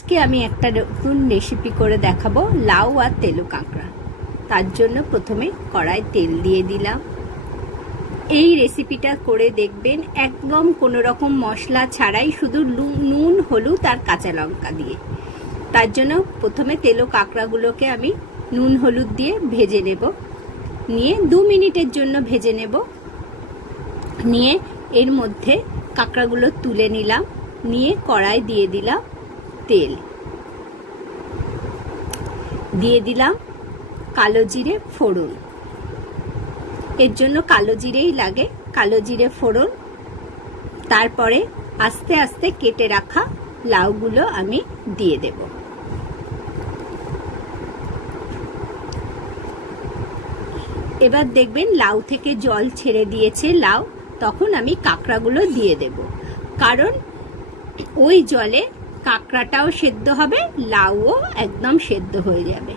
আজকে আমি একটা নতুন রেসিপি করে দেখাবো লাউ আর তেলো কাঁকড়া। তার জন্য প্রথমে কড়াই তেল দিয়ে দিলাম। এই রেসিপিটা করে দেখবেন একদম কোনো রকম মশলা ছাড়াই, শুধু নুন হলুদ আর কাঁচা লঙ্কা দিয়ে। তার জন্য প্রথমে তেলো কাঁকড়াগুলোকে আমি নুন হলুদ দিয়ে ভেজে নেব, নিয়ে 2 মিনিটের জন্য ভেজে নেব। নিয়ে এর মধ্যে কাঁকড়াগুলো তুলে নিলাম, নিয়ে কড়াই দিয়ে দিলাম তেল, দিয়ে দিলাম কালো জিরে ফোড়ন। এর জন্য কালো জিরেই লাগে, কালো জিরে ফোড়ন। তারপরে আস্তে আস্তে কেটে রাখা লাউগুলো আমি দিয়ে দেব। এবার দেখবেন লাউ থেকে জল ছেড়ে দিয়েছে লাউ, তখন আমি কাঁকড়াগুলো দিয়ে দেব, কারণ ওই জলে কাঁকড়াটাও সেদ্ধ হবে, লাউও একদম সেদ্ধ হয়ে যাবে।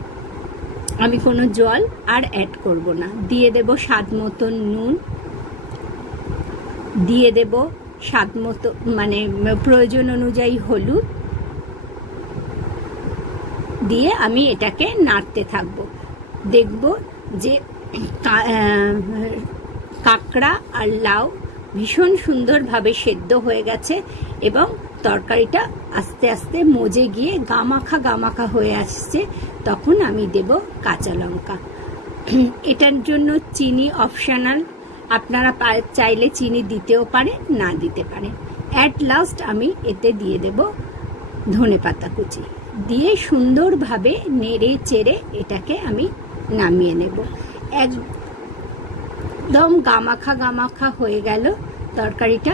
আমি কোনো জল আর অ্যাড করব না। দিয়ে দেব স্বাদ মতো নুন, দিয়ে দেব স্বাদ মতো মানে প্রয়োজন অনুযায়ী হলুদ, দিয়ে আমি এটাকে নাড়তে থাকব। দেখব যে কাঁকড়া আর লাউ ভীষণ সুন্দরভাবে সেদ্ধ হয়ে গেছে এবং তরকারিটা আস্তে আস্তে মজে গিয়ে গামাখা হয়ে আসছে। তখন আমি দেব কাঁচা লঙ্কা। এটার জন্য চিনি অপশনাল, আপনারা চাইলে চিনি দিতেও পারে, না দিতে পারে। অ্যাট লাস্ট আমি এতে দিয়ে দেব ধনেপাতা কুচি, দিয়ে সুন্দরভাবে নেড়ে চেড়ে এটাকে আমি নামিয়ে নেব। একদম গামাখা হয়ে গেল তরকারিটা।